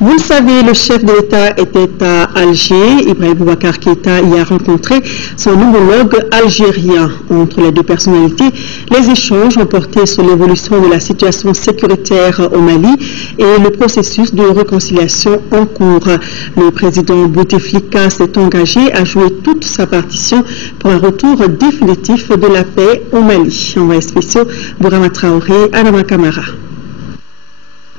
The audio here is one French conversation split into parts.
Vous le savez, le chef de l'État était à Alger. Ibrahim Boubacar Keïta y a rencontré son homologue algérien. Entre les deux personnalités, les échanges ont porté sur l'évolution de la situation sécuritaire au Mali et le processus de réconciliation en cours. Le président Bouteflika s'est engagé à jouer toute sa partition pour un retour définitif de la paix au Mali. Envoyé spécial, Bourama Traoré, Adama Kamara.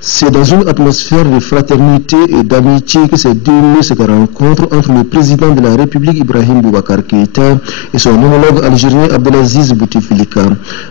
C'est dans une atmosphère de fraternité et d'amitié que s'est déroulée cette rencontre entre le président de la République Ibrahim Boubacar Keïta et son homologue algérien Abdelaziz Bouteflika.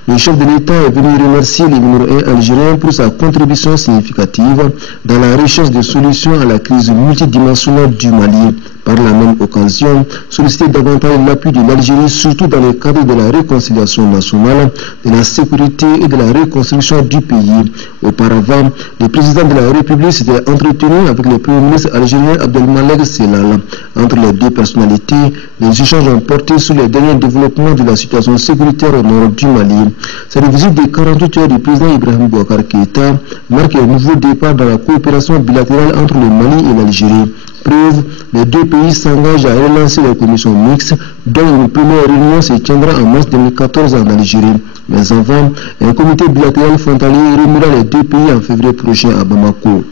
Le chef de l'État est venu remercier les numéro 1 algériens pour sa contribution significative dans la recherche de solutions à la crise multidimensionnelle du Mali. Par la même occasion, solliciter davantage l'appui de l'Algérie, surtout dans le cadre de la réconciliation nationale, de la sécurité et de la reconstruction du pays. Auparavant, le président de la République s'était entretenu avec le premier ministre algérien Abdelmalek Sellal. Entre les deux personnalités, les échanges ont porté sur les derniers développements de la situation sécuritaire au nord du Mali. Cette visite de 48 heures du président Ibrahim Boubacar Keïta marque un nouveau départ dans la coopération bilatérale entre le Mali et l'Algérie. Preuve, les deux pays s'engagent à relancer les commissions mixtes, dont une première réunion se tiendra en mars 2014 en Algérie. Mais avant, un comité bilatéral frontalier réunira les deux pays en février prochain à Bamako.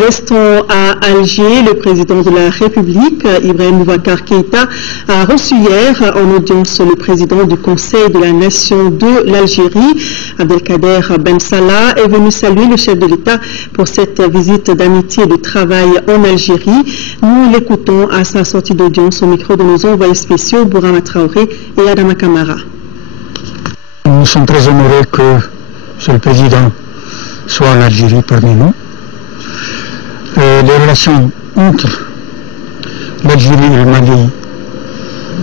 Restons à Alger. Le président de la République, Ibrahim Boubacar Keïta, a reçu hier en audience le président du Conseil de la Nation de l'Algérie, Abdelkader Ben Salah, est venu saluer le chef de l'État pour cette visite d'amitié et de travail en Algérie. Nous l'écoutons à sa sortie d'audience au micro de nos envoyés spéciaux, Bourama Traoré et Adama Kamara. Nous sommes très honorés que M. le Président soit en Algérie parmi nous. Les relations entre l'Algérie et le Mali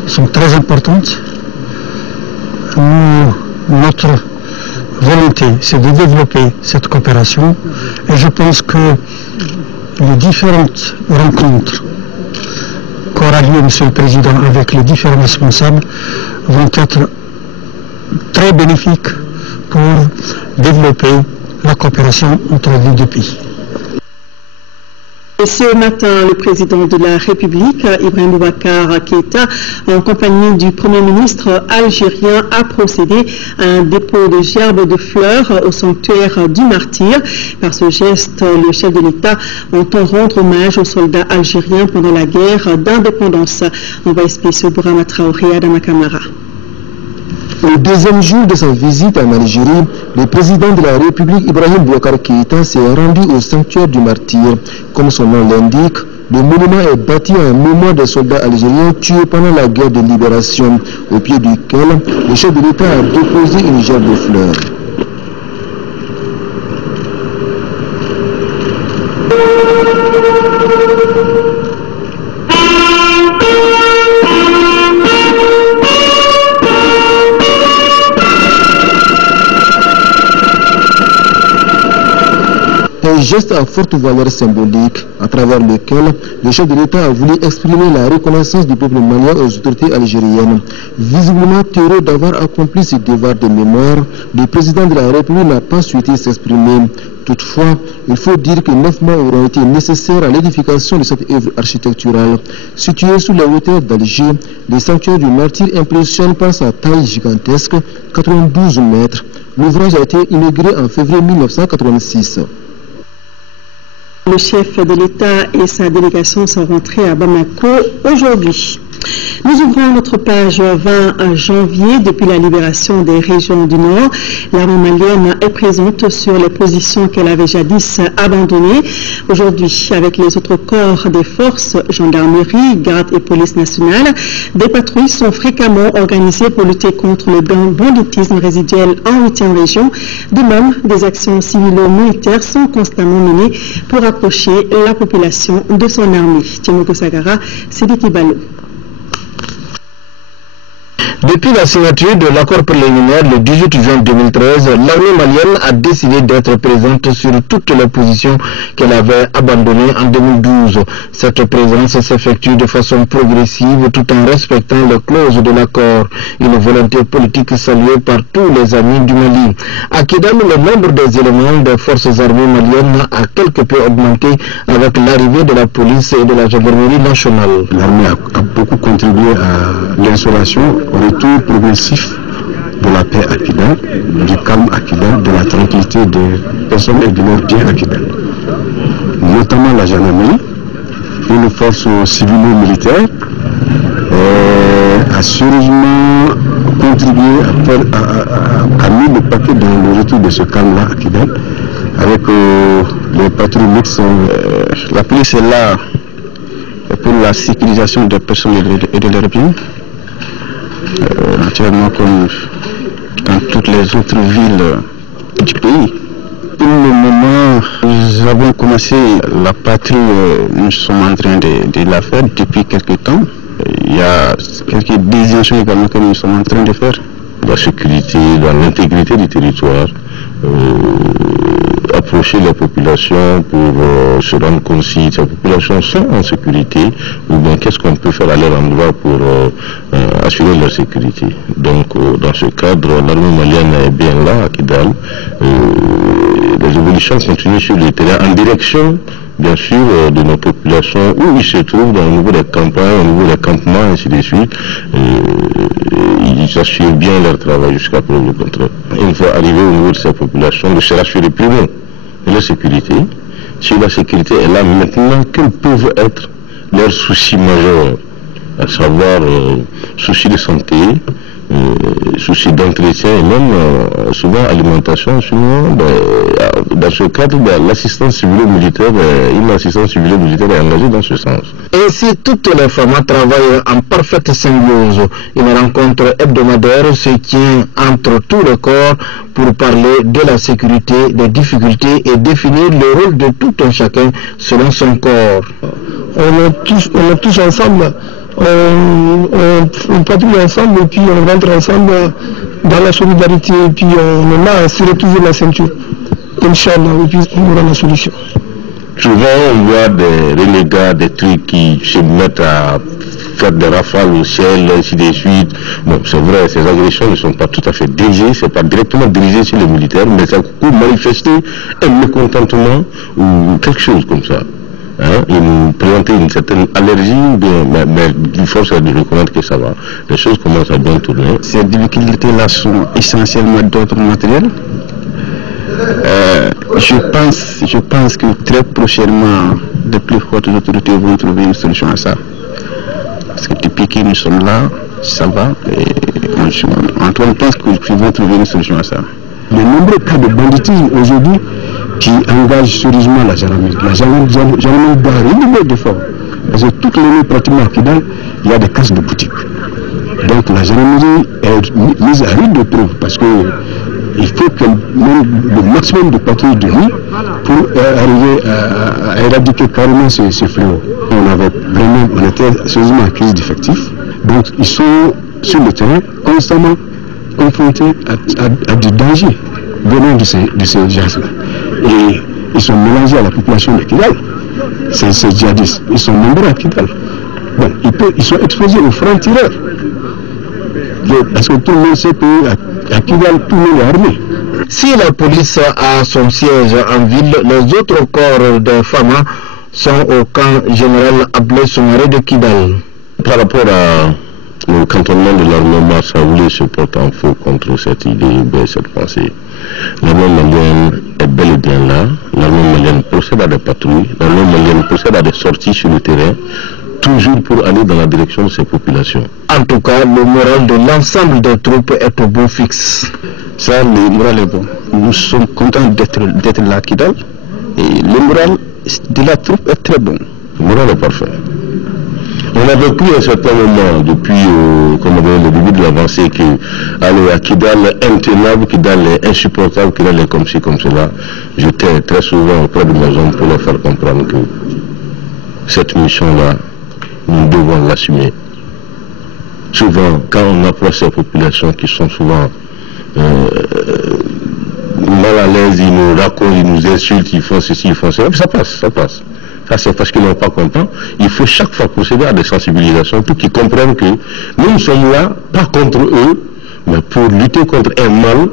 sont très importantes. Notre volonté, c'est de développer cette coopération et je pense que les différentes rencontres qu'aura lieu M. le Président avec les différents responsables vont être très bénéfiques pour développer la coopération entre les deux pays. Et ce matin, le président de la République, Ibrahim Boubacar Keïta, en compagnie du Premier ministre algérien, a procédé à un dépôt de gerbes de fleurs au sanctuaire du Martyr. Par ce geste, le chef de l'État entend rendre hommage aux soldats algériens pendant la guerre d'indépendance. On va expliquer Bourama Traoré et Adama Kamara. Au deuxième jour de sa visite en Algérie, le président de la République Ibrahim Boubacar Keïta s'est rendu au sanctuaire du Martyr. Comme son nom l'indique, le monument est bâti en mémoire des soldats algériens tués pendant la guerre de libération, au pied duquel le chef de l'État a déposé une gerbe de fleurs. Un geste à forte valeur symbolique, à travers lequel le chef de l'État a voulu exprimer la reconnaissance du peuple malien aux autorités algériennes. Visiblement heureux d'avoir accompli ce devoir de mémoire, le président de la République n'a pas souhaité s'exprimer. Toutefois, il faut dire que 9 mois auront été nécessaires à l'édification de cette œuvre architecturale. Situé sous la hauteur d'Alger, le sanctuaire du Martyr impressionne par sa taille gigantesque, 92 mètres. L'ouvrage a été inauguré en février 1986. Le chef de l'État et sa délégation sont rentrés à Bamako aujourd'hui. Nous ouvrons notre page 20 janvier. Depuis la libération des régions du Nord, l'armée malienne est présente sur les positions qu'elle avait jadis abandonnées. Aujourd'hui, avec les autres corps des forces, gendarmerie, garde et police nationale, des patrouilles sont fréquemment organisées pour lutter contre le banditisme résiduel en 8e région. De même, des actions civilo-militaires sont constamment menées pour approcher la population de son armée. Timoko Sagara, Sidiki Balo. Depuis la signature de l'accord préliminaire le 18 juin 2013, l'armée malienne a décidé d'être présente sur toutes les positions qu'elle avait abandonnées en 2012. Cette présence s'effectue de façon progressive tout en respectant les clauses de l'accord, une volonté politique saluée par tous les amis du Mali. À Kidal, le nombre des éléments des forces armées maliennes a quelque peu augmenté avec l'arrivée de la police et de la gendarmerie nationale. L'armée a beaucoup contribué à l'instauration, au retour progressif de la paix à Kidal, du calme à Kidal, de la tranquillité des personnes et de leurs biens à Kidal. Notamment la gendarmerie, une force civilo-militaire, a sérieusement contribué à mettre le paquet dans le retour de ce calme-là à Kidal, avec les patrouilles mixtes. La police est là pour la sécurisation des personnes et de leurs biens. Naturellement, comme dans toutes les autres villes du pays. Pour le moment, nous avons commencé la patrouille, nous sommes en train de la faire depuis quelques temps. Il y a quelques désignations également que nous sommes en train de faire. La sécurité, l'intégrité du territoire, approcher la population pour se rendre compte si ces populations sont en sécurité ou bien qu'est-ce qu'on peut faire à leur endroit pour assurer leur sécurité. Donc dans ce cadre, l'armée malienne est bien là à Kidal. Les évolutions continuent sur le terrain en direction bien sûr de nos populations où ils se trouvent au niveau des campagnes, au niveau des campements, ainsi de suite. Ils assurent bien leur travail jusqu'à preuve du contraire. Une fois arrivé au niveau de ces populations, de se rassurer plus loin de la sécurité. Si la sécurité est là maintenant, quels peuvent être leurs soucis majeurs, à savoir soucis de santé, soucis d'entretien et même souvent alimentation, souvent dans ce cadre l'assistance civilo-militaire, une assistance civilo-militaire est engagée dans ce sens. Ainsi, toutes les femmes travaillent en parfaite symbiose. Une rencontre hebdomadaire se tient entre tous les corps pour parler de la sécurité, des difficultés et définir le rôle de tout un chacun selon son corps. On est tous ensemble. On patrouille ensemble et puis on rentre ensemble dans la solidarité et puis on est là à serrer toujours la ceinture. Inch'Allah, et puis on aura la solution. Souvent on voit des renégats, des trucs qui se mettent à faire des rafales au ciel, ainsi de suite. Bon, c'est vrai, ces agressions ne sont pas tout à fait dirigées, c'est pas directement dirigé sur les militaires, mais ça peut manifester un mécontentement ou quelque chose comme ça. Hein, ils nous présentaient une certaine allergie, mais il faut se reconnaître que ça va. Les choses commencent à bien tourner. Ces difficultés-là sont essentiellement d'ordre matériel. Je pense que très prochainement, de plus fortes autorités vont trouver une solution à ça. Parce que depuis que nous sommes là, ça va. Et on pense qu'ils vont trouver une solution à ça. Les nombreux cas de banditisme aujourd'hui qui engagent sérieusement la gendarmerie. La gendarmerie doit redoubler d'efforts. Parce que toutes les nuits, pratiquement à Kidal, il y a des cases de boutiques. Donc la gendarmerie est mise à rude épreuve parce que il faut que le maximum de patrouilles de nuit pour arriver à éradiquer carrément ce fléau. On était sérieusement en crise d'effectifs. Donc ils sont sur le terrain constamment confrontés à du danger venant de ces gens-là. Et ils sont mélangés à la population de Kidal. Ces djihadistes, ils sont nombreux à Kidal. Bon, ils sont exposés aux francs-tireurs. Parce que tout le monde sait qu'à Kidal, tout le monde est armé. Si la police a son siège en ville, les autres corps de FAMA sont au camp général Ablé Soumaré de Kidal. Par rapport au cantonnement de l'armée Massa-Oulé se porte en faux contre cette idée, cette pensée. L'armée malienne est bel et bien là. L'armée malienne procède à des patrouilles. L'armée malienne procède à des sorties sur le terrain, toujours pour aller dans la direction de ces populations. En tout cas, le moral de l'ensemble des troupes est au beau fixe. Ça, le moral est bon. Nous sommes contents d'être là à Kidal. Et le moral de la troupe est très bon. Le moral est parfait. On a vécu à un certain moment, depuis le début de l'avancée, que aller à Kidal est intenable, Kidal est insupportable, Kidal est comme ci, comme cela. J'étais très souvent auprès de mes hommes pour leur faire comprendre que cette mission-là, nous devons l'assumer. souvent, quand on approche ces populations qui sont souvent mal à l'aise, ils nous racontent, ils nous insultent, ils font ceci, ils font ça, ça passe. Ça, c'est parce qu'ils n'ont pas content. Il faut chaque fois procéder à des sensibilisations pour qu'ils comprennent que nous sommes là, pas contre eux, mais pour lutter contre un mal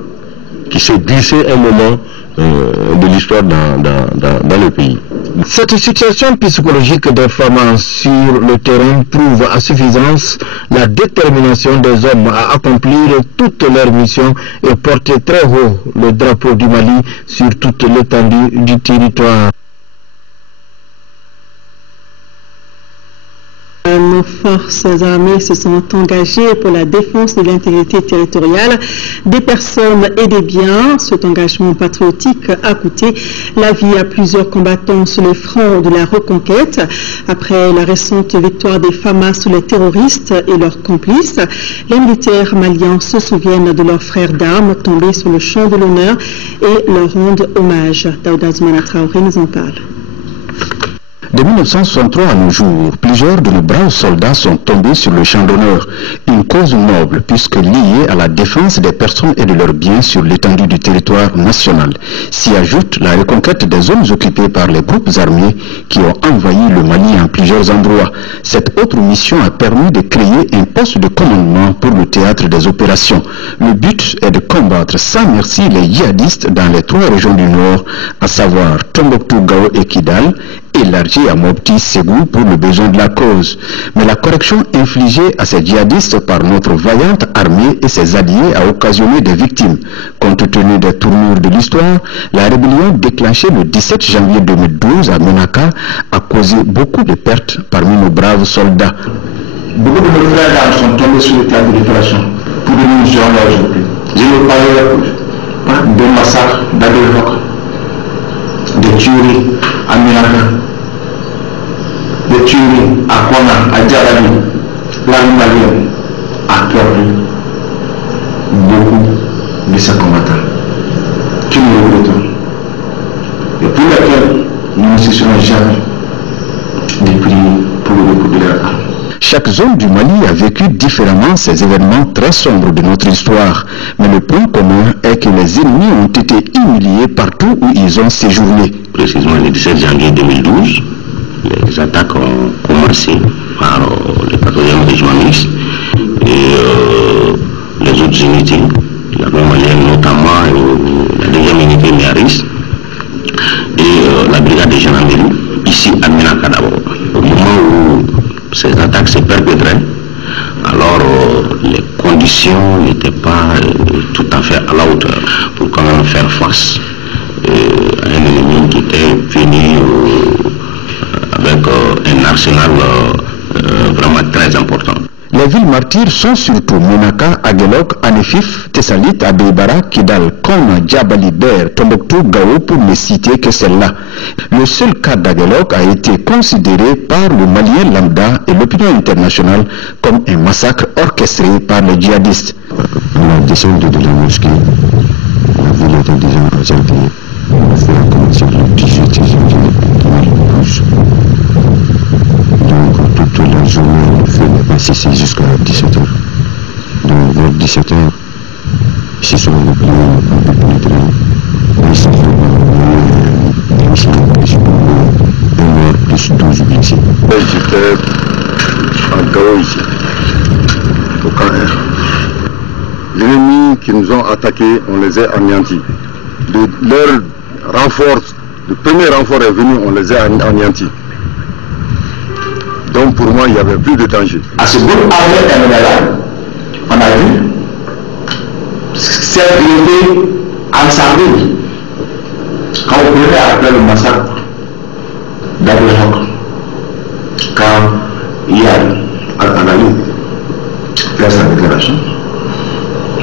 qui s'est glissé un moment de l'histoire dans le pays. Cette situation psychologique des femmes sur le terrain prouve à suffisance la détermination des hommes à accomplir toutes leurs missions et porter très haut le drapeau du Mali sur toute l'étendue du territoire. Nos forces armées se sont engagées pour la défense de l'intégrité territoriale des personnes et des biens. Cet engagement patriotique a coûté la vie à plusieurs combattants sur le front de la reconquête. Après la récente victoire des FAMA sur les terroristes et leurs complices, les militaires maliens se souviennent de leurs frères d'armes tombés sur le champ de l'honneur et leur rendent hommage. Daouda Zoumana Traoré nous en parle. De 1963 à nos jours, plusieurs de nos braves soldats sont tombés sur le champ d'honneur, une cause noble puisque liée à la défense des personnes et de leurs biens sur l'étendue du territoire national. S'y ajoute la reconquête des zones occupées par les groupes armés qui ont envahi le Mali en plusieurs endroits. Cette autre mission a permis de créer un poste de commandement pour le théâtre des opérations. Le but est de combattre sans merci les djihadistes dans les 3 régions du Nord, à savoir Tombouctou, Gao et Kidal, élargi à Mopti, Ségou pour le besoin de la cause. Mais la correction infligée à ces djihadistes par notre vaillante armée et ses alliés a occasionné des victimes. Compte tenu des tournures de l'histoire, la rébellion déclenchée le 17 janvier 2012 à Menaka a causé beaucoup de pertes parmi nos braves soldats. Beaucoup de nos frères d'armes sont tombés sur le terrain de l'opération pour devenir gendarmes aujourd'hui. Je ne parle pas de massacres, d'Adelhok, des tueries à Menaka, des tueries à Kona, à Djarabi. L'armée malienne a perdu beaucoup de ses combattants qui nous regrettons et pour lesquels nous ne cesserons jamais de prier pour le recours de leur âme. Chaque zone du Mali a vécu différemment ces événements très sombres de notre histoire, mais le point commun est que les ennemis ont été humiliés partout où ils ont séjourné. Précisément le 17 janvier 2012, les attaques ont commencé par le 14e régiment mixte et les autres unités, l'armée malienne notamment, la 2e unité Miaris et la brigade de gendarmerie, ici à Menaka d'abord. Au moment où ces attaques se perpétraient, alors les conditions n'étaient pas tout à fait à la hauteur pour quand même faire face à un ennemi qui était venu avec un arsenal vraiment très important. Les villes martyrs sont surtout Menaka, Aguelok, Anefif, Tessalit, Abeibara, Kidal, Kona, Djabali, Ber, Tombouctou, Gao, pour ne citer que celle-là. Le seul cas d'Aguelok a été considéré par le Malien lambda et l'opinion internationale comme un massacre orchestré par les djihadistes. À la descente de la mosquée, la ville était déjà argentée. Ça a commencé le 18 janvier 2012. Donc toute la journée, le feu n'est pas cessé jusqu'à 17h. Donc vers 17h, ils se sont repliés un peu pénétrés. Ils se sont des missiles plus un mort plus 12 blessés. J'étais en Gao ici, au camp R. Les ennemis qui nous ont attaqués, on les a anéantis. Leur renfort, le premier renfort est venu, on les a anéantis. Donc pour moi, il n'y avait plus de danger. À ce groupe armé terminal, on a vu cette unité ensemble. Quand vous prenez après le massacre d'Adelhok, quand Yann Al-Anali fait sa déclaration,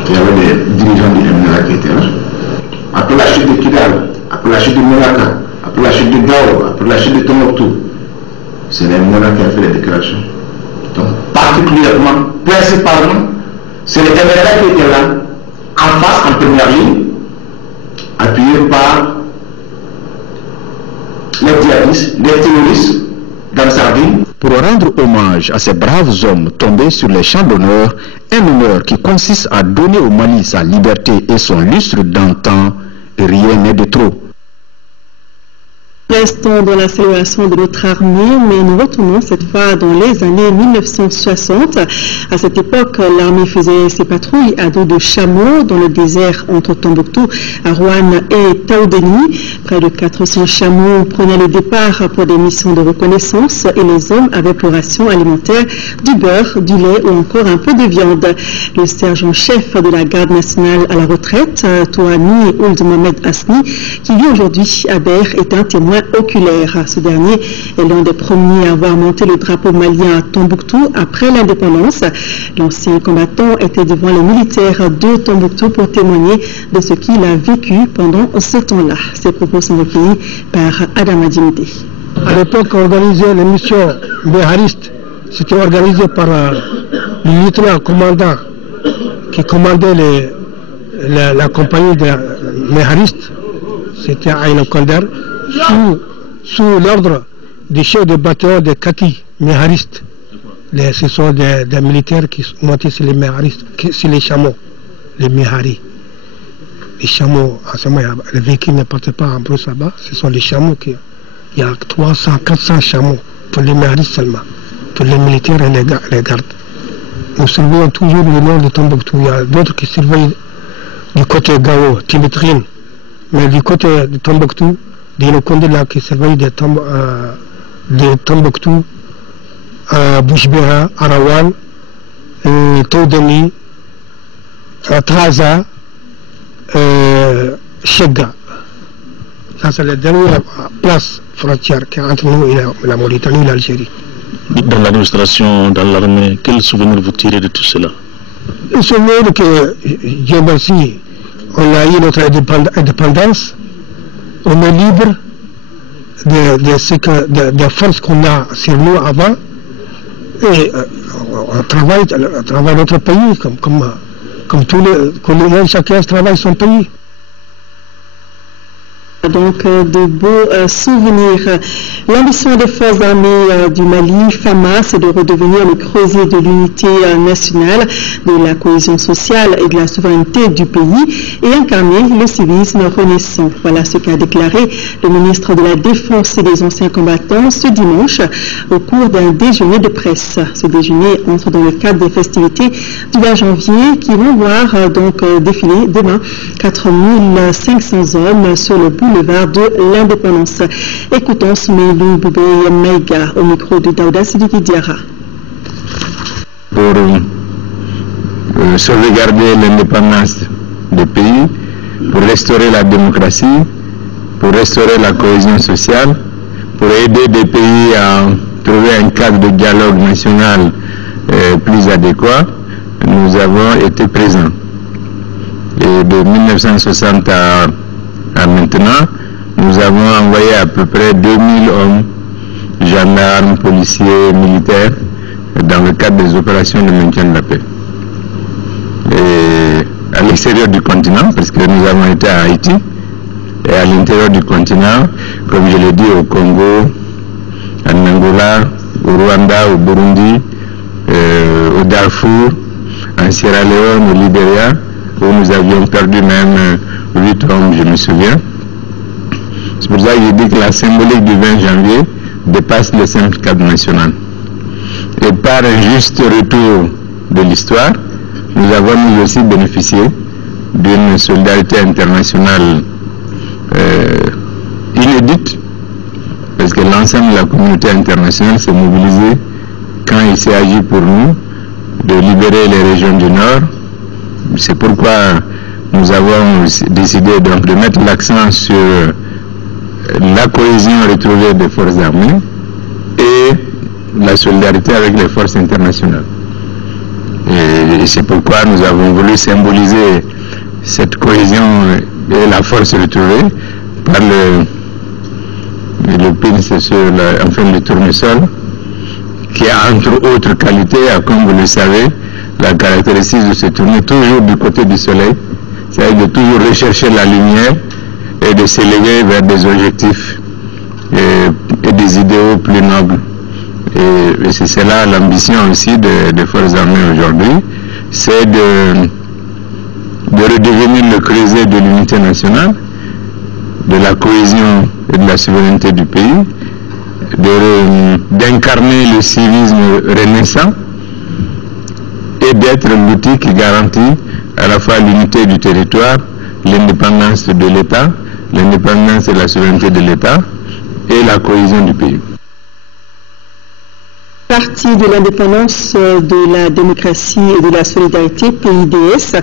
il y avait des dirigeants du MNLA qui étaient là. Après la chute de Kidal, après la chute de Menaka, après la chute de Gao, après la chute de Tombouctou, c'est les MNLA qui a fait les déclarations. Donc, particulièrement, principalement, c'est les MNLA qui étaient là, en face, en première ligne, appuyés par les djihadistes, les terroristes, dans Sardine. pour rendre hommage à ces braves hommes tombés sur les champs d'honneur, un honneur qui consiste à donner au Mali sa liberté et son lustre d'antan, rien n'est de trop. Restons dans la célébration de notre armée, mais nous retournons cette fois dans les années 1960. À cette époque, l'armée faisait ses patrouilles à dos de chameaux dans le désert entre Tombouctou, Rouen et Taoudeni. Près de 400 chameaux prenaient le départ pour des missions de reconnaissance et les hommes avaient pour ration alimentaire du beurre, du lait ou encore un peu de viande. Le sergent-chef de la garde nationale à la retraite, Touani Ould Mohamed Asni, qui vit aujourd'hui à Ber, est un témoin oculaire. Ce dernier est l'un des premiers à avoir monté le drapeau malien à Tombouctou après l'indépendance. L'ancien combattant était devant les militaires de Tombouctou pour témoigner de ce qu'il a vécu pendant ce temps-là. Ces propos sont recueillis par Adam Adjimde. À l'époque, on organisait les missions béharistes. C'était organisé par le lieutenant-commandant qui commandait la compagnie des méharistes. C'était Aïno Konder. Sous l'ordre du chef de bataillon de Kaki, méharistes. Ce sont des militaires qui montaient sur les méharistes, sur les chameaux, les méharis. Les chameaux, en ce moment, les véhicules ne partent pas en brousse là-bas, ce sont les chameaux il y a 300, 400 chameaux pour les méharistes seulement, pour les militaires et les gardes. Nous surveillons toujours le nom de Tombouctou. Il y a d'autres qui surveillent du côté Gao, Timitrine, mais du côté de Tombouctou, des locaux là qui surveillent de Tombouctou, Bouchbera, Arawan, Taoudeni, Traza, Chega. Ça, c'est la dernière place frontière qui est entre nous et la Mauritanie et l'Algérie. Dans l'administration, dans l'armée, quel souvenir vous tirez de tout cela? Le souvenir que, Dieu merci, on a eu notre indépendance. On est libre des forces qu'on a sur nous avant et on travaille notre pays comme tout le monde, chacun travaille son pays. Donc de beaux souvenirs. L'ambition des forces armées du Mali, FAMA, c'est de redevenir le creuset de l'unité nationale, de la cohésion sociale et de la souveraineté du pays et incarner le civisme renaissant. Voilà ce qu'a déclaré le ministre de la Défense et des anciens combattants ce dimanche au cours d'un déjeuner de presse. Ce déjeuner entre dans le cadre des festivités du 20 janvier qui vont voir donc défiler demain 4500 hommes sur le boulevard de l'Indépendance. Écoutons Smeilou Boubé Maïga au micro de Daouda Sidiki Diara. Pour sauvegarder l'indépendance du pays, pour restaurer la démocratie, pour restaurer la cohésion sociale, pour aider des pays à trouver un cadre de dialogue national plus adéquat, nous avons été présents. Et de 1960 à maintenant, nous avons envoyé à peu près 2000 hommes, gendarmes, policiers, militaires, dans le cadre des opérations de maintien de la paix. Et à l'extérieur du continent, parce que nous avons été à Haïti, et à l'intérieur du continent, comme je l'ai dit, au Congo, en Angola, au Rwanda, au Burundi, au Darfour, en Sierra Leone, au Libéria, où nous avions perdu même 8 hommes, je me souviens. C'est pour ça que je dis que la symbolique du 20 janvier dépasse le simple cadre national. Et par un juste retour de l'histoire, nous avons nous aussi bénéficié d'une solidarité internationale inédite, parce que l'ensemble de la communauté internationale s'est mobilisée quand il s'est agi pour nous de libérer les régions du Nord. C'est pourquoi nous avons décidé donc de mettre l'accent sur la cohésion retrouvée des forces armées et la solidarité avec les forces internationales. Et c'est pourquoi nous avons voulu symboliser cette cohésion et la force retrouvée par le pince sur le tournesol, qui a entre autres qualités, comme vous le savez, la caractéristique de se tourner toujours du côté du soleil, c'est-à-dire de toujours rechercher la lumière et de s'élever vers des objectifs et des idéaux plus nobles et c'est cela l'ambition aussi des forces armées aujourd'hui, c'est de redevenir le creuset de l'unité nationale, de la cohésion et de la souveraineté du pays, d'incarner le civisme renaissant et d'être l'outil qui garantit à la fois l'unité du territoire, l'indépendance de l'État, l'indépendance et la souveraineté de l'État et la cohésion du pays. Parti de l'indépendance, de la démocratie et de la solidarité, PIDS,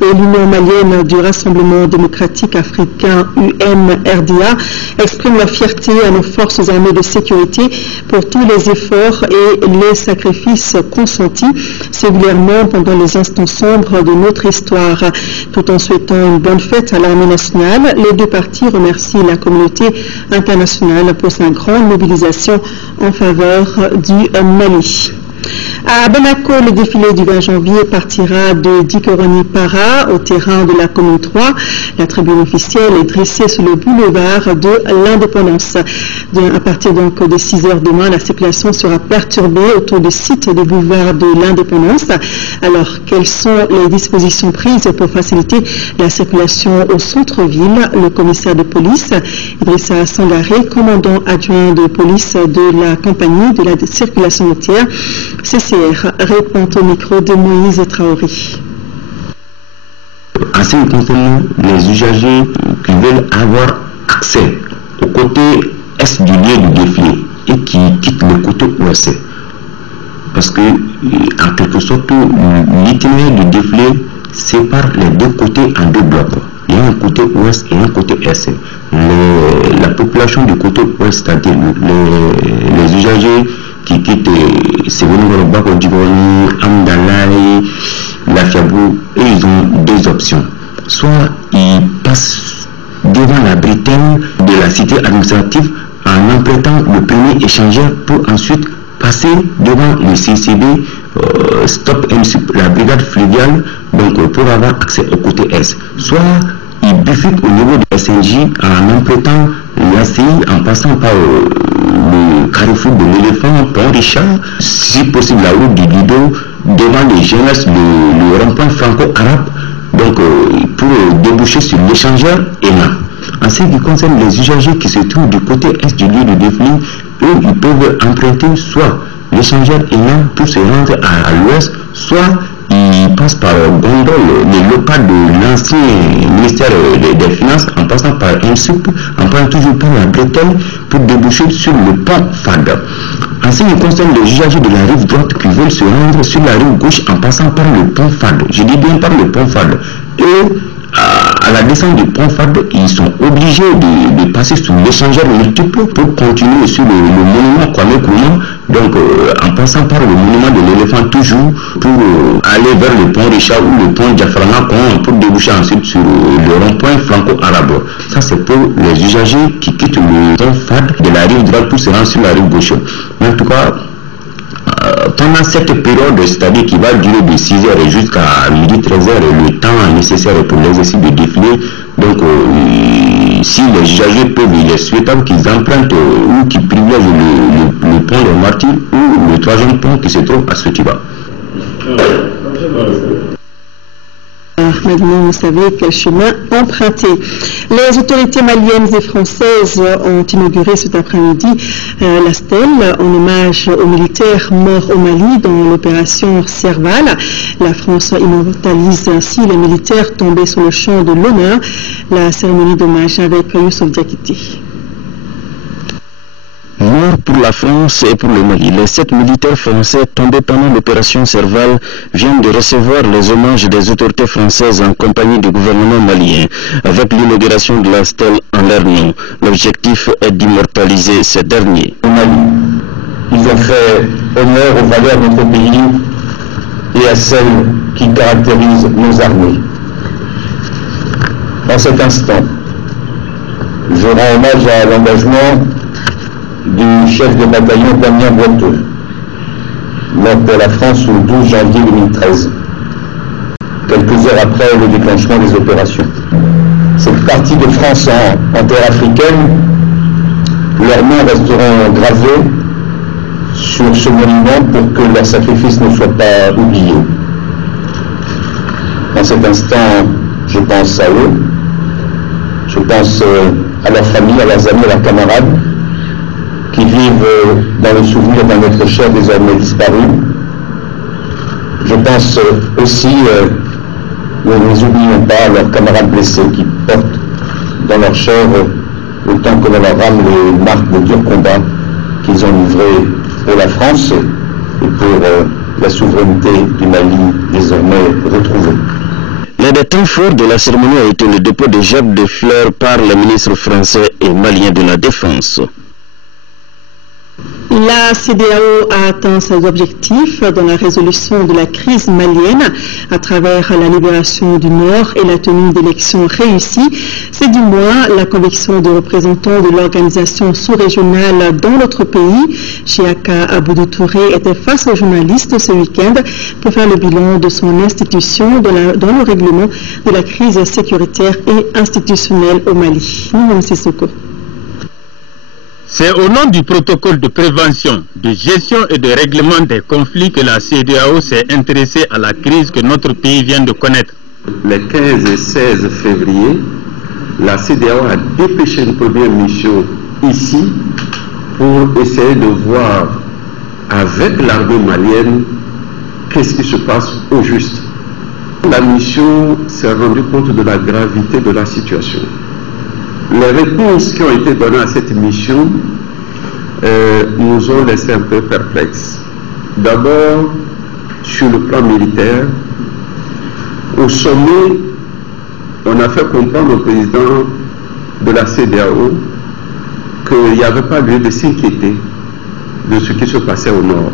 et l'Union malienne du Rassemblement démocratique africain, UMRDA, expriment leur fierté à nos forces armées de sécurité pour tous les efforts et les sacrifices consentis singulièrement pendant les instants sombres de notre histoire. Tout en souhaitant une bonne fête à l'armée nationale, les deux partis remercient la communauté internationale pour sa grande mobilisation en faveur du Mali. À Bamako, le défilé du 20 janvier partira de Dikoroni-Para au terrain de la commune 3. La tribune officielle est dressée sur le boulevard de l'Indépendance. À partir donc de 6 heures demain, la circulation sera perturbée autour du site du boulevard de l'Indépendance. Alors, quelles sont les dispositions prises pour faciliter la circulation au centre-ville? Le commissaire de police, Idrissa Sangaré, commandant adjoint de police de la compagnie de la circulation routière, CCR, répond au micro de Moïse Traoré. En ce qui concerne les usagers qui veulent avoir accès au côté est du lieu du défilé et qui quittent le côté ouest, parce que en quelque sorte l'itinéraire du défilé sépare les deux côtés en deux blocs. Il y a un côté ouest et un côté est. La population du côté ouest, c'est-à-dire les usagers qui quittent Sévénou, Bako, Djibouti, Amdalaï, Lafiabou, et ils ont deux options. Soit ils passent devant la bretelle de la cité administrative en empruntant le premier échangeur pour ensuite passer devant le CCB Stop MC, la brigade fluviale, donc pour avoir accès au côté est. Soit ils bifurquent au niveau de SNJ en empruntant l'ACI en passant par le carrefour de l'éléphant, Pont Richard, si possible la route du Lido, devant les jeunesses, le rond-point franco-arabe, donc pour déboucher sur l'échangeur ENA. En ce qui concerne les usagers qui se trouvent du côté est du lieu de défilé, eux ils peuvent emprunter soit l'échangeur ENA pour se rendre à l'ouest, soit ils passent par gondole, le local de l'ancien ministère des Finances, en passant par MSUP, en passant toujours par la bretelle pour déboucher sur le pont FAD. En ce qui concerne les usagers de la rive droite qui veulent se rendre sur la rive gauche en passant par le pont FAD, je dis bien par le pont FAD, et à la descente du pont FAD, ils sont obligés de passer sous l'échangeur multiple pour continuer sur le monument Kwame Nkrumah, donc en passant par le monument de l'éléphant toujours pour aller vers le pont Richard ou le pont Diafrana pour déboucher ensuite sur le rond-point franco-arabe. Ça c'est pour les usagers qui quittent le pont FAD de la rive droite pour se rendre sur la rive gauche. Mais en tout cas, pendant cette période, c'est-à-dire qui va durer de 6h jusqu'à midi 13h, le temps nécessaire pour l'exercice de défilé, donc si les usagers peuvent, il est souhaitable qu'ils empruntent ou qu'ils privilègent le pont de Martyrs ou le troisième pont qui se trouve à Sotiba. Maintenant, vous savez quel chemin emprunter. Les autorités maliennes et françaises ont inauguré cet après-midi la stèle en hommage aux militaires morts au Mali dans l'opération Serval. La France immortalise ainsi les militaires tombés sur le champ de l'honneur. La cérémonie d'hommage avec Youssouf Diakité. Mort pour la France et pour le Mali. Les 7 militaires français tombés pendant l'opération Serval viennent de recevoir les hommages des autorités françaises en compagnie du gouvernement malien. Avec l'inauguration de la stèle en leur nom, l'objectif est d'immortaliser ces derniers. Au Mali, ils ont fait honneur aux valeurs de notre pays et à celles qui caractérisent nos armées. En cet instant, je rends hommage à l'engagement du chef de bataillon Damien Boiteux, mort pour la France le 12 janvier 2013, quelques heures après le déclenchement des opérations. Cette partie de France en terre africaine, leurs noms resteront gravés sur ce monument pour que leur sacrifice ne soit pas oublié. Dans cet instant, je pense à eux, je pense à leurs familles, à leurs amis, à leurs camarades qui vivent dans le souvenir d'un être cher désormais disparu. Je pense aussi, ne les oublions pas, à leurs camarades blessés qui portent dans leur chair, autant que dans leur âme, les marques de durs combats qu'ils ont livrés pour la France et pour la souveraineté du Mali désormais retrouvée. L'un des temps forts de la cérémonie a été le dépôt de gerbes de fleurs par les ministres français et maliens de la Défense. La CEDEAO a atteint ses objectifs dans la résolution de la crise malienne à travers la libération du Nord et la tenue d'élections réussies. C'est du moins la conviction de représentants de l'organisation sous-régionale dans notre pays. Chiaka Aboudou Touré était face aux journalistes ce week-end pour faire le bilan de son institution dans le règlement de la crise sécuritaire et institutionnelle au Mali. Nous, Sissoko. C'est au nom du protocole de prévention, de gestion et de règlement des conflits que la CEDEAO s'est intéressée à la crise que notre pays vient de connaître. Les 15 et 16 février, la CEDEAO a dépêché une première mission ici pour essayer de voir avec l'armée malienne qu'est-ce qui se passe au juste. La mission s'est rendue compte de la gravité de la situation. Les réponses qui ont été données à cette mission nous ont laissé un peu perplexes. D'abord, sur le plan militaire, au sommet, on a fait comprendre au président de la CEDEAO qu'il n'y avait pas lieu de s'inquiéter de ce qui se passait au nord.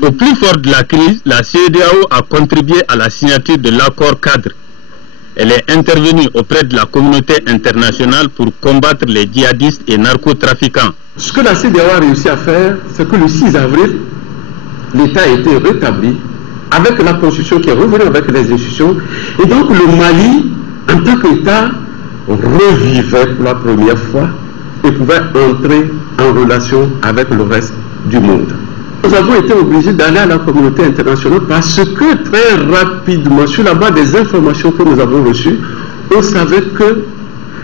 Au plus fort de la crise, la CEDEAO a contribué à la signature de l'accord cadre. Elle est intervenue auprès de la communauté internationale pour combattre les djihadistes et narcotrafiquants. Ce que la CEDEAO a réussi à faire, c'est que le 6 avril, l'État a été rétabli avec la Constitution qui est revenue avec les institutions. Et donc le Mali, en tant qu'État, revivait pour la première fois et pouvait entrer en relation avec le reste du monde. Nous avons été obligés d'aller à la communauté internationale parce que très rapidement, sur la base des informations que nous avons reçues, on savait que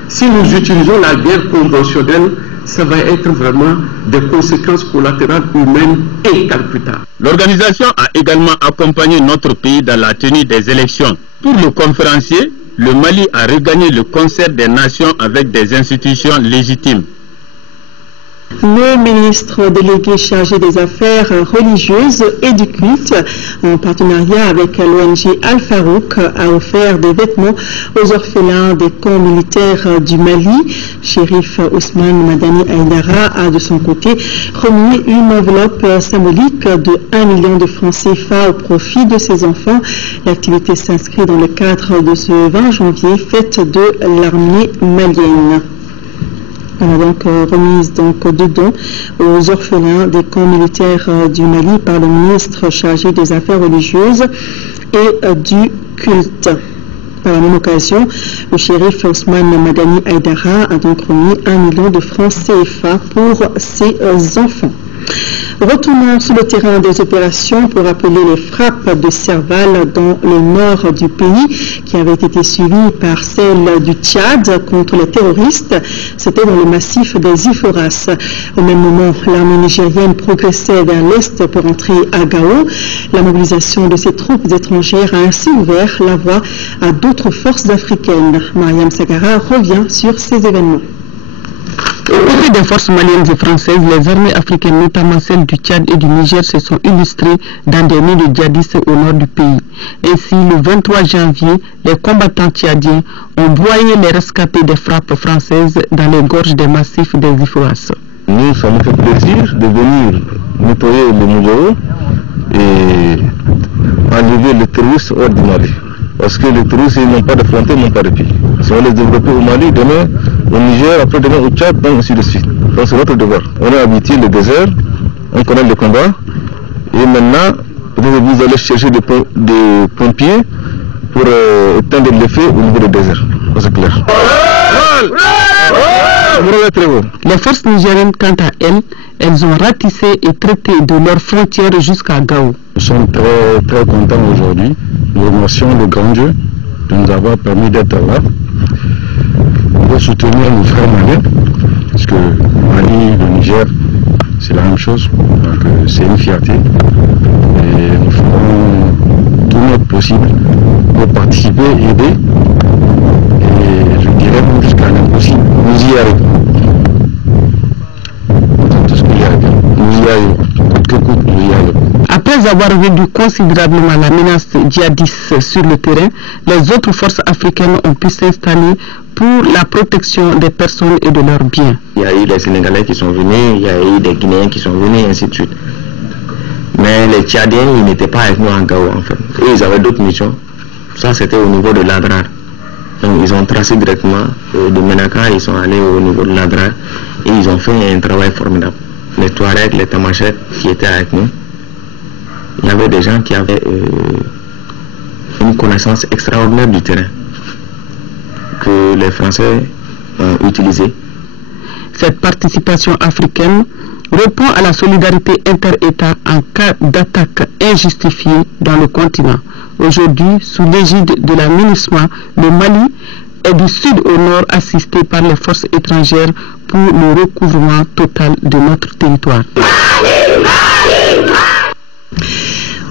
si nous utilisons la guerre conventionnelle, ça va être vraiment des conséquences collatérales humaines incalculables. L'organisation a également accompagné notre pays dans la tenue des élections. Pour le conférencier, le Mali a regagné le concert des nations avec des institutions légitimes. Le ministre délégué chargé des affaires religieuses et du culte, en partenariat avec l'ONG Al-Farouk, a offert des vêtements aux orphelins des camps militaires du Mali. Chérif Ousmane Madani Aïdara a de son côté remis une enveloppe symbolique de 1 million de francs CFA au profit de ses enfants. L'activité s'inscrit dans le cadre de ce 20 janvier, fête de l'armée malienne. On a donc remise de dons aux orphelins des camps militaires du Mali par le ministre chargé des affaires religieuses et du culte. Par la même occasion, le shérif Ousmane Madani Aïdara a donc remis 1 million de francs CFA pour ses enfants. Retournons sur le terrain des opérations pour rappeler les frappes de Serval dans le nord du pays qui avaient été suivies par celles du Tchad contre les terroristes. C'était dans le massif des Iforas. Au même moment, l'armée nigérienne progressait vers l'est pour entrer à Gao. La mobilisation de ces troupes étrangères a ainsi ouvert la voie à d'autres forces africaines. Mariam Sagara revient sur ces événements. Aux côtés des forces maliennes et françaises, les armées africaines, notamment celles du Tchad et du Niger, se sont illustrées dans des nids de djihadistes au nord du pays. Ainsi, le 23 janvier, les combattants tchadiens ont broyé les rescapés des frappes françaises dans les gorges des massifs des Iforas. Nous, ça nous fait plaisir de venir nettoyer le Moudjao et enlever les terroristes hors du Mali. Parce que les terroristes n'ont pas de frontières, n'ont pas de pays. Si on les développe au Mali, demain au Niger, après demain au Tchad, donc ainsi de suite. Donc c'est notre devoir. On est habitué le désert, on connaît le combat, et maintenant, peut-être vous allez chercher des pompiers pour éteindre l'effet au niveau du désert. C'est clair. nationale. Les forces nigériennes, quant à elles ont ratissé et traité de leurs frontières jusqu'à Gao. Nous sommes très contents aujourd'hui. Nous remercions le grand Dieu de nous avoir permis d'être là pour soutenir nos frères maliens, parce que Mali, le Niger, c'est la même chose, donc c'est une fierté et nous ferons tout notre possible pour participer, aider et je dirais même jusqu'à l'impossible. Nous y arrivons. Tout ce qu'il y a, nous y arrivons. Coûte que coûte, nous y arrivons. Après avoir réduit considérablement la menace djihadiste sur le terrain, les autres forces africaines ont pu s'installer pour la protection des personnes et de leurs biens. Il y a eu des Sénégalais qui sont venus, il y a eu des Guinéens qui sont venus, et ainsi de suite. Mais les Tchadiens, ils n'étaient pas avec nous en Gao, en fait. Et ils avaient d'autres missions. Ça, c'était au niveau de l'Adrar. Donc, ils ont tracé directement de Menaka, ils sont allés au niveau de l'Adrar et ils ont fait un travail formidable. Les Touaregs, les Tamashek qui étaient avec nous, il y avait des gens qui avaient une connaissance extraordinaire du terrain que les Français ont utilisé. Cette participation africaine répond à la solidarité inter-État en cas d'attaque injustifiée dans le continent. Aujourd'hui, sous l'égide de la MINUSMA, le Mali est du sud au nord assisté par les forces étrangères pour le recouvrement total de notre territoire.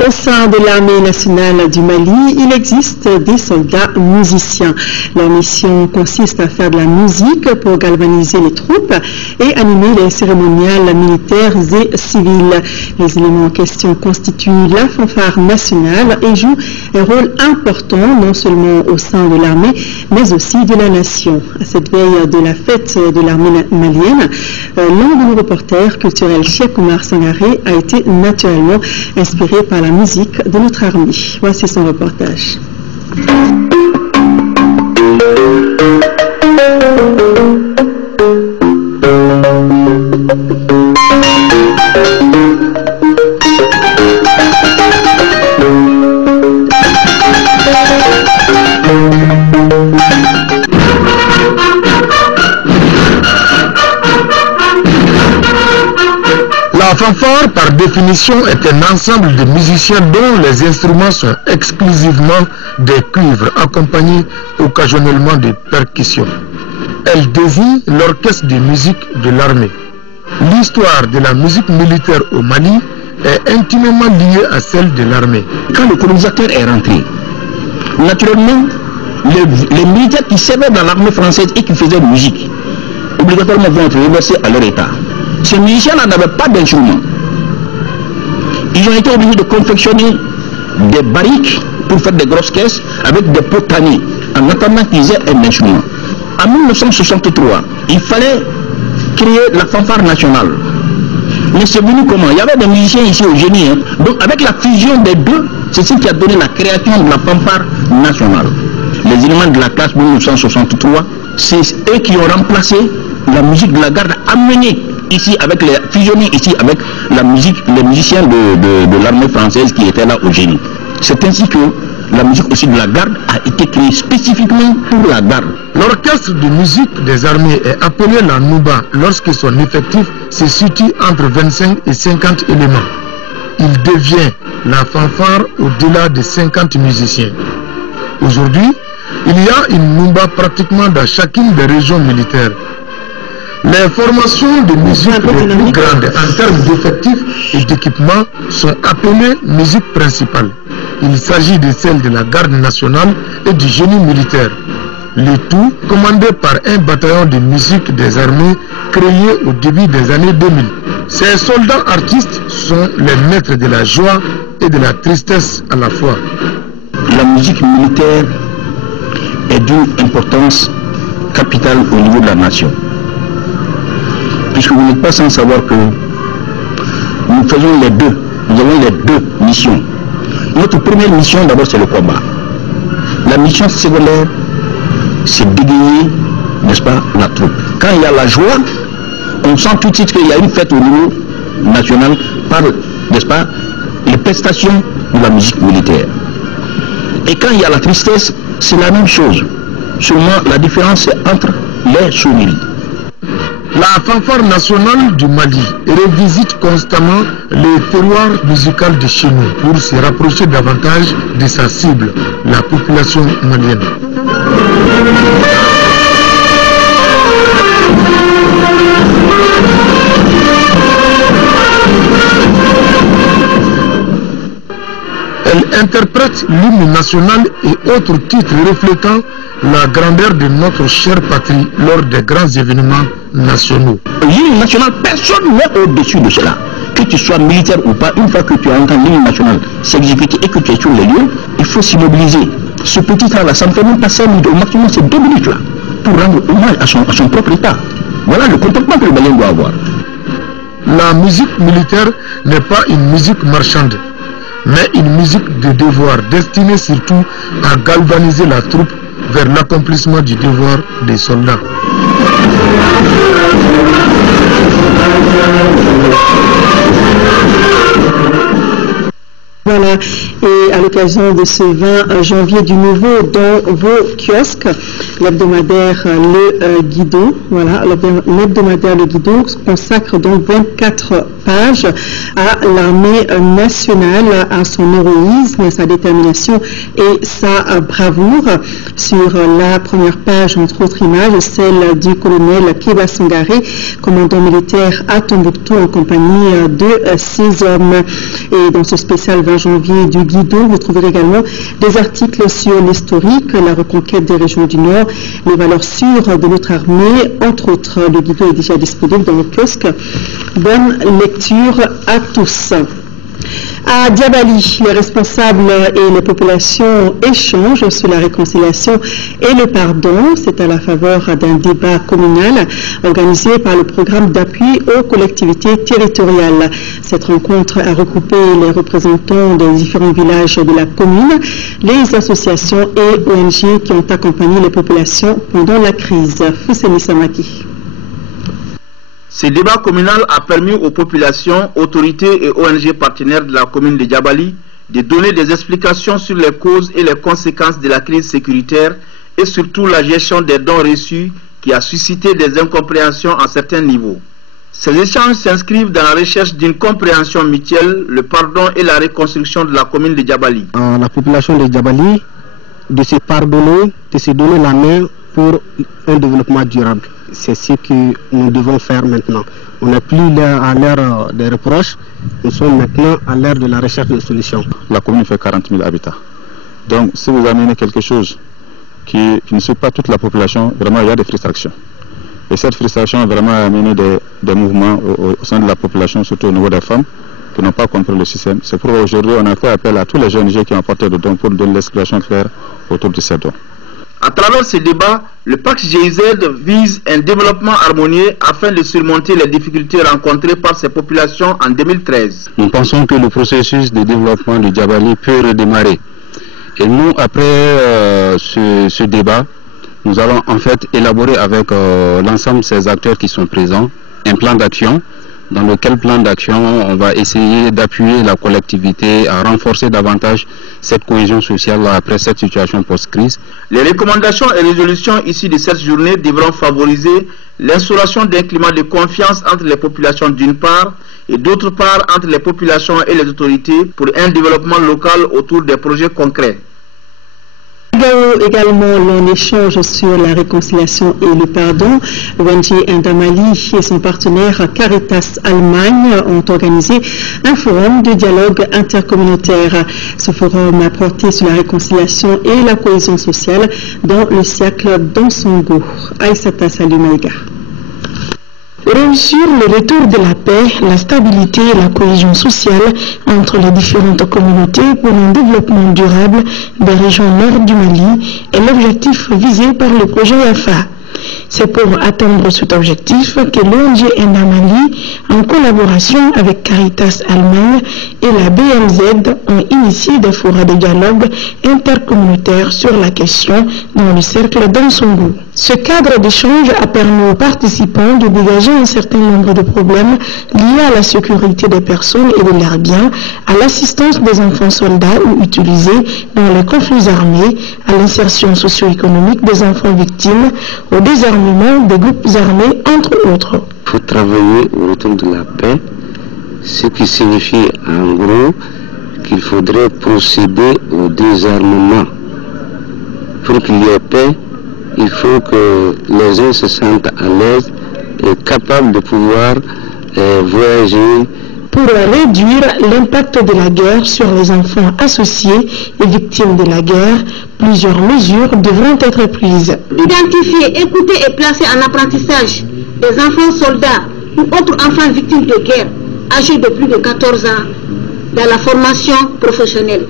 Au sein de l'armée nationale du Mali, il existe des soldats musiciens. Leur mission consiste à faire de la musique pour galvaniser les troupes et animer les cérémoniales militaires et civiles. Les éléments en question constituent la fanfare nationale et jouent un rôle important non seulement au sein de l'armée, mais aussi de la nation. À cette veille de la fête de l'armée malienne, l'un de nos reporters culturels, Cheikh Oumar Sangaré, a été naturellement inspiré par la musique de notre armée. Voici son reportage. La fanfare, par définition, est un ensemble de musiciens dont les instruments sont exclusivement des cuivres, accompagnés occasionnellement de percussions. Elle désigne l'orchestre de musique de l'armée. L'histoire de la musique militaire au Mali est intimement liée à celle de l'armée. Quand le colonisateur est rentré, naturellement, les militaires qui servaient dans l'armée française et qui faisaient musique, obligatoirement vont être reversés à leur état. Ces musiciens-là n'avaient pas d'instruments. Ils ont été obligés de confectionner des barriques pour faire des grosses caisses avec des pots tannés en attendant qu'ils aient un instrument. En 1963, il fallait créer la fanfare nationale. Mais c'est venu comment? Il y avait des musiciens ici au génie. Donc avec la fusion des deux, c'est ce qui a donné la création de la fanfare nationale. Les éléments de la classe 1963, c'est eux qui ont remplacé la musique de la garde amenée ici avec les fusionnés ici avec la musique, les musiciens de l'armée française qui étaient là au génie. C'est ainsi que la musique aussi de la garde a été créée spécifiquement pour la garde. L'orchestre de musique des armées est appelé la Nouba lorsque son effectif se situe entre 25 et 50 éléments. Il devient la fanfare au-delà de 50 musiciens. Aujourd'hui, il y a une Nouba pratiquement dans chacune des régions militaires. Les formations de musique les plus grandes en termes d'effectifs et d'équipement sont appelées musique principale. Il s'agit de celles de la garde nationale et du génie militaire. Le tout commandé par un bataillon de musique des armées créé au début des années 2000. Ces soldats artistes sont les maîtres de la joie et de la tristesse à la fois. La musique militaire est d'une importance capitale au niveau de la nation. Puisque vous n'êtes pas sans savoir que nous faisons les deux, nous avons les deux missions. Notre première mission d'abord c'est le combat. La mission secondaire c'est d'égayer, n'est-ce pas, la troupe. Quand il y a la joie, on sent tout de suite qu'il y a une fête au niveau national par, n'est-ce pas, les prestations de la musique militaire. Et quand il y a la tristesse, c'est la même chose. Seulement la différence c'est entre les sonneries. La fanfare nationale du Mali revisite constamment le terroir musical de chez nous pour se rapprocher davantage de sa cible, la population malienne. Elle interprète l'hymne national et autres titres reflétant la grandeur de notre chère patrie lors des grands événements nationaux. L'hymne national, personne n'est au-dessus de cela. Que tu sois militaire ou pas, une fois que tu entends l'hymne national s'exécuter et que tu es sur les lieux, il faut s'immobiliser. Ce petit temps-là, ça ne fait même pas 5 minutes, au maximum c'est 2 minutes là, pour rendre hommage à son propre état. Voilà le comportement que le Malien doit avoir. La musique militaire n'est pas une musique marchande, mais une musique de devoir destinée surtout à galvaniser la troupe vers l'accomplissement du devoir des soldats. Voilà, et à l'occasion de ce 20 janvier du nouveau dans vos kiosques, l'hebdomadaire Le Guidon, voilà, l'hebdomadaire Le Guidon consacre donc 24 pages à l'armée nationale, à son héroïsme, sa détermination et sa bravoure. Sur la première page, entre autres images, celle du colonel Kéba Sangaré, commandant militaire à Tombouctou en compagnie de 6 hommes. Et dans ce spécial 20 janvier du Guidon, vous trouverez également des articles sur l'historique, la reconquête des régions du Nord, les valeurs sûres de notre armée, entre autres. Le Guidon est déjà disponible dans le kiosque. Bonne lecture à tous. À Diabali, les responsables et les populations échangent sur la réconciliation et le pardon. C'est à la faveur d'un débat communal organisé par le programme d'appui aux collectivités territoriales. Cette rencontre a regroupé les représentants des différents villages de la commune, les associations et ONG qui ont accompagné les populations pendant la crise. Fousseni Samaki. Ce débat communal a permis aux populations, autorités et ONG partenaires de la commune de Diabali de donner des explications sur les causes et les conséquences de la crise sécuritaire et surtout la gestion des dons reçus qui a suscité des incompréhensions à certains niveaux. Ces échanges s'inscrivent dans la recherche d'une compréhension mutuelle, le pardon et la reconstruction de la commune de Diabali. La population de Diabali de se pardonner, de se donner la main pour un développement durable. C'est ce que nous devons faire maintenant. On n'est plus à l'ère des reproches, nous sommes maintenant à l'ère de la recherche de solutions. La commune fait 40 000 habitants. Donc si vous amenez quelque chose qui ne suit pas toute la population, vraiment il y a des frustrations. Et cette frustration vraiment a amené des mouvements au sein de la population, surtout au niveau des femmes, qui n'ont pas compris le système. C'est pourquoi aujourd'hui on a fait appel à tous les ONG qui ont apporté des dons pour donner l'explication claire autour de ces dons. À travers ces débats, le pacte GIZ vise un développement harmonieux afin de surmonter les difficultés rencontrées par ces populations en 2013. Nous pensons que le processus de développement de Diabali peut redémarrer. Et nous, après ce débat, nous allons en fait élaborer avec l'ensemble de ces acteurs qui sont présents un plan d'action. Dans lequel plan d'action on va essayer d'appuyer la collectivité à renforcer davantage cette cohésion sociale après cette situation post-crise. Les recommandations et résolutions issues de cette journée devront favoriser l'instauration d'un climat de confiance entre les populations d'une part et d'autre part entre les populations et les autorités pour un développement local autour des projets concrets. Également, l'on échange sur la réconciliation et le pardon. ONG Indamali et son partenaire Caritas Allemagne ont organisé un forum de dialogue intercommunautaire. Ce forum a porté sur la réconciliation et la cohésion sociale dans le siècle d'Ansongo. Aïssata Salumaïga. Réussir le retour de la paix, la stabilité et la cohésion sociale entre les différentes communautés pour un développement durable des régions nord du Mali est l'objectif visé par le projet AFA. C'est pour atteindre cet objectif que l'ONG Indamali, en collaboration avec Caritas Allemagne et la BMZ, ont initié des forums de dialogue intercommunautaire sur la question dans le cercle d'Ansongo. Ce cadre d'échange a permis aux participants de dégager un certain nombre de problèmes liés à la sécurité des personnes et de leurs biens, à l'assistance des enfants soldats ou utilisés dans les conflits armés, à l'insertion socio-économique des enfants victimes, au désarmement désarmement des groupes armés, entre autres. Il faut travailler au retour de la paix, ce qui signifie en gros qu'il faudrait procéder au désarmement. Pour qu'il y ait paix, il faut que les gens se sentent à l'aise et capables de pouvoir voyager. Pour réduire l'impact de la guerre sur les enfants associés et victimes de la guerre, plusieurs mesures devront être prises. Identifier, écouter et placer en apprentissage les enfants soldats ou autres enfants victimes de guerre âgés de plus de 14 ans dans la formation professionnelle.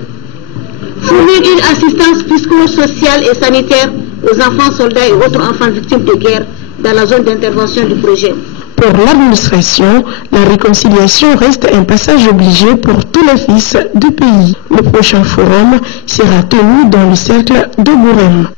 Fournir une assistance psychosociale et sanitaire aux enfants soldats et autres enfants victimes de guerre dans la zone d'intervention du projet. Pour l'administration, la réconciliation reste un passage obligé pour tous les fils du pays. Le prochain forum sera tenu dans le cercle de Gourem.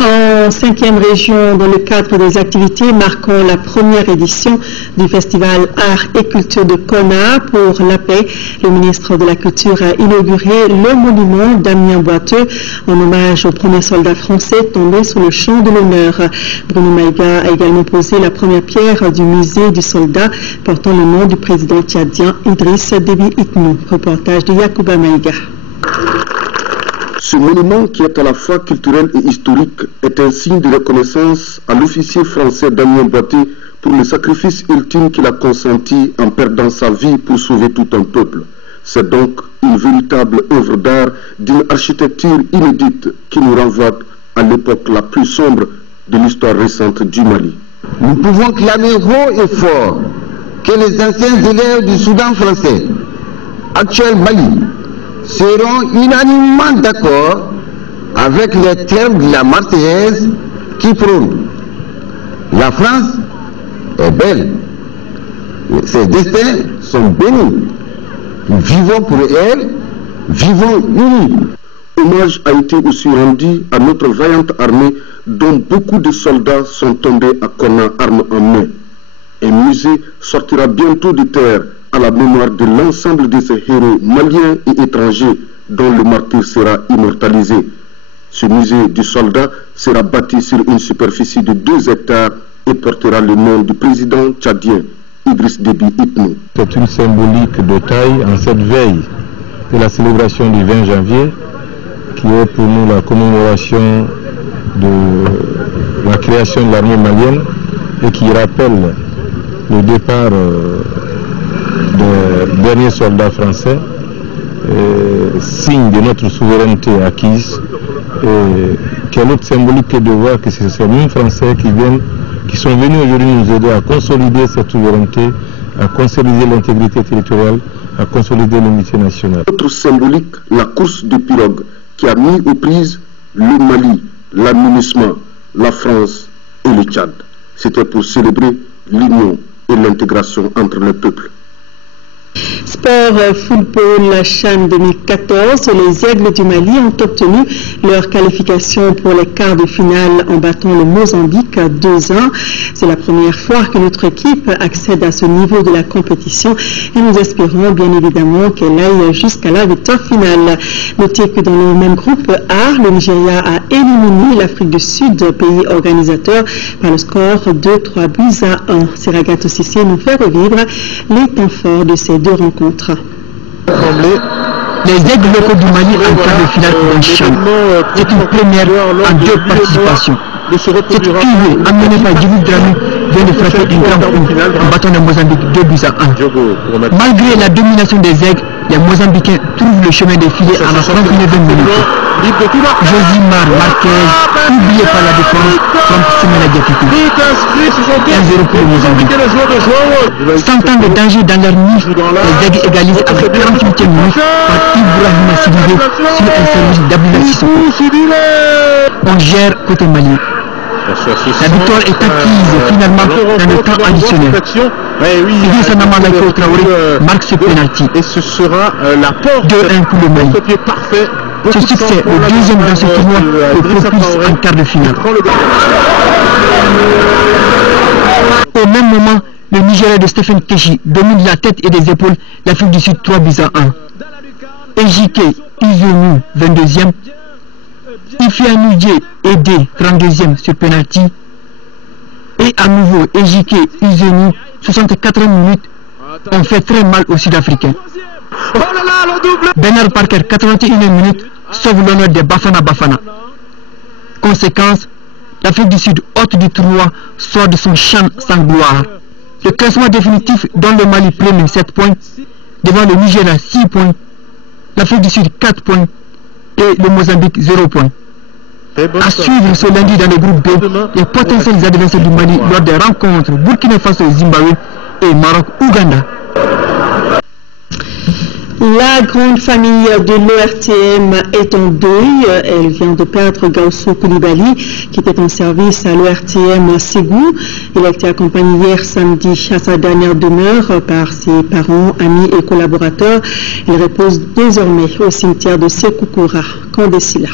En 5e région, dans le cadre des activités marquant la première édition du festival Art et Culture de Kona pour la paix, le ministre de la Culture a inauguré le monument Damien Boiteux en hommage aux premiers soldats français tombés sur le champ de l'honneur. Bruno Maïga a également posé la première pierre du musée du soldat portant le nom du président tchadien Idriss Déby Itno. Reportage de Yacouba Maïga. Ce monument, qui est à la fois culturel et historique, est un signe de reconnaissance à l'officier français Damien Boiteux pour le sacrifice ultime qu'il a consenti en perdant sa vie pour sauver tout un peuple. C'est donc une véritable œuvre d'art d'une architecture inédite qui nous renvoie à l'époque la plus sombre de l'histoire récente du Mali. Nous pouvons clamer haut et fort que les anciens élèves du Soudan français, actuel Mali, seront unanimement d'accord avec les termes de la Marseillaise qui prône. La France est belle, ses destins sont bénis. Nous vivons pour elle, vivons unis. Hommage a été aussi rendu à notre vaillante armée dont beaucoup de soldats sont tombés à Kona armes en main. Un musée sortira bientôt de terre à la mémoire de l'ensemble de ces héros maliens et étrangers dont le martyr sera immortalisé. Ce musée du soldat sera bâti sur une superficie de 2 hectares et portera le nom du président tchadien Idriss Déby Itno. C'est une symbolique de taille en cette veille de la célébration du 20 janvier qui est pour nous la commémoration de la création de l'armée malienne et qui rappelle le départ des derniers soldats français, signe de notre souveraineté acquise. Et quelle autre symbolique que de voir que c'est ces mêmes Français qui sont venus aujourd'hui nous aider à consolider cette souveraineté, à consolider l'intégrité territoriale, à consolider l'unité nationale. Autre symbolique, la course de pirogue qui a mis aux prises le Mali, la MINUSMA, la France et le Tchad. C'était pour célébrer l'union et l'intégration entre les peuples. Sport football CHAN 2014, les Aigles du Mali ont obtenu leur qualification pour les quarts de finale en battant le Mozambique 2-1. C'est la première fois que notre équipe accède à ce niveau de la compétition et nous espérons bien évidemment qu'elle aille jusqu'à la victoire finale. Notez que dans le même groupe A, le Nigeria a éliminé l'Afrique du Sud, pays organisateur, par le score de 3-1. Siragato Sissé nous fait revivre les temps forts de ces deux rencontres. Les Aigles locaux du Mali en quart de finale pour un CHAN. C'est une première en 2 participations. Cette cuvée amenée par Djibril Dramé vient de frapper une grande coup en battant le Mozambique 2-1. Malgré la domination des Aigles, les Mozambiquiens trouvent le chemin des filets à la 39e minute. Josimar Marquez, oublié par la défense, trompe Simena Diakité. 1-0 pour le Mozambique. Sentant le danger dans leur nid, les Aigles égalisent à la 38e minute par Ibrahima Sidibé sur un service d'Abdullah Sissoko. On gère côté Mali. La victoire est acquise finalement dans le temps additionnel. Idrissa Namanda Traoré marque ce pénalty. Et ce sera la porte 2-1 pour le Mali. Parfait. Ce succès, le deuxième dans ce tournoi, le propulse en quart de finale. Au même moment, le Nigeria de Stephen Keshi domine la tête et des épaules l'Afrique du Sud 3-1. Ejike Izonu, 22e, Ifia Nudje aidé 32e sur penalty. Et à nouveau, Ejike Uzeni, 64 minutes, ont fait très mal aux Sud-Africains. Bernard Parker, 81e minute, sauve l'honneur de Bafana Bafana. Conséquence, l'Afrique du Sud, hôte du tournoi, sort de son champ sans gloire. Le classement définitif donne le Mali premier 7 points, devant le Nigeria 6 points, l'Afrique du Sud 4 points et le Mozambique 0 points. À suivre ce lundi dans le groupe B, les potentiels adversaires du Mali lors des rencontres Burkina Faso-Zimbabwe et Maroc-Ouganda. La grande famille de l'ORTM est en deuil. Elle vient de perdre Gaussou Koulibaly, qui était en service à l'ORTM Ségou. Il a été accompagné hier samedi à sa dernière demeure par ses parents, amis et collaborateurs. Il repose désormais au cimetière de Sekoukoura, Kandesila.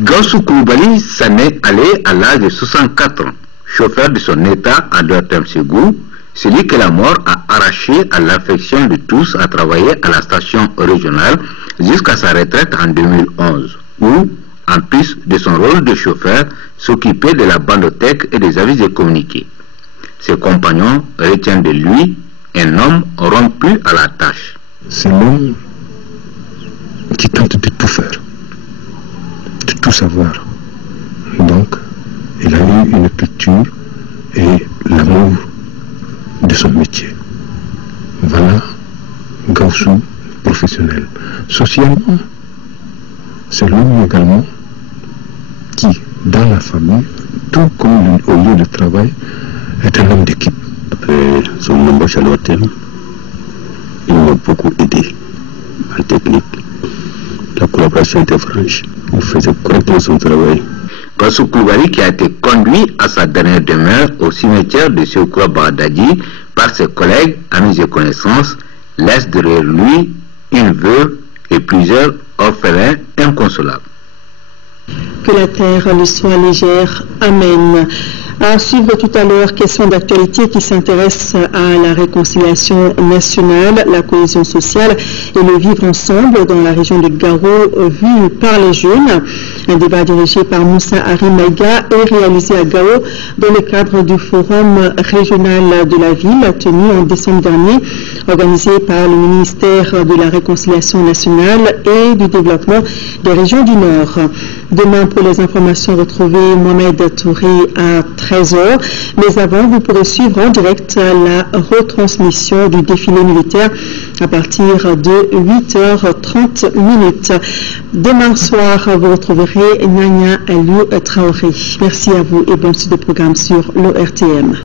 Gaussou Koulibaly s'en est allé à l'âge de 64 ans. Chauffeur de son état à l'ORTM Ségou, celui que la mort a arraché à l'affection de tous a travaillé à la station régionale jusqu'à sa retraite en 2011, où, en plus de son rôle de chauffeur, s'occupait de la bandothèque et des avis et communiqués. Ses compagnons retiennent de lui un homme rompu à la tâche. C'est l'homme qui tente de tout faire, de tout savoir. Donc, il a eu une culture et l'amour de son métier. Voilà Gaussou professionnel. Socialement, c'est l'homme également qui, dans la famille, tout comme au lieu de travail, est un homme d'équipe. Après son embauche à l'hôtel, il m'a beaucoup aidé en technique. La collaboration était franche. Il faisait correctement son travail. Gaussou Koulibaly, qui a été conduit à sa dernière demeure au cimetière de Sekoukoura Bagdadi par ses collègues, amis et connaissances, laisse derrière lui une veuve et plusieurs orphelins inconsolables. Que la terre lui soit légère. Amen. À suivre tout à l'heure, question d'actualité qui s'intéresse à la réconciliation nationale, la cohésion sociale et le vivre ensemble dans la région de Garo, vu par les jeunes. Un débat dirigé par Moussa Arimaïga et réalisé à Gao dans le cadre du forum régional de la ville tenu en décembre dernier, organisé par le ministère de la Réconciliation nationale et du développement des régions du Nord. Demain, pour les informations, retrouvez Mohamed Touré à 13h. Mais avant, vous pourrez suivre en direct la retransmission du défilé militaire à partir de 8h30. Demain soir, vous retrouverez Nania Aliou Traoré. Merci à vous et bonne suite de programme sur l'ORTM.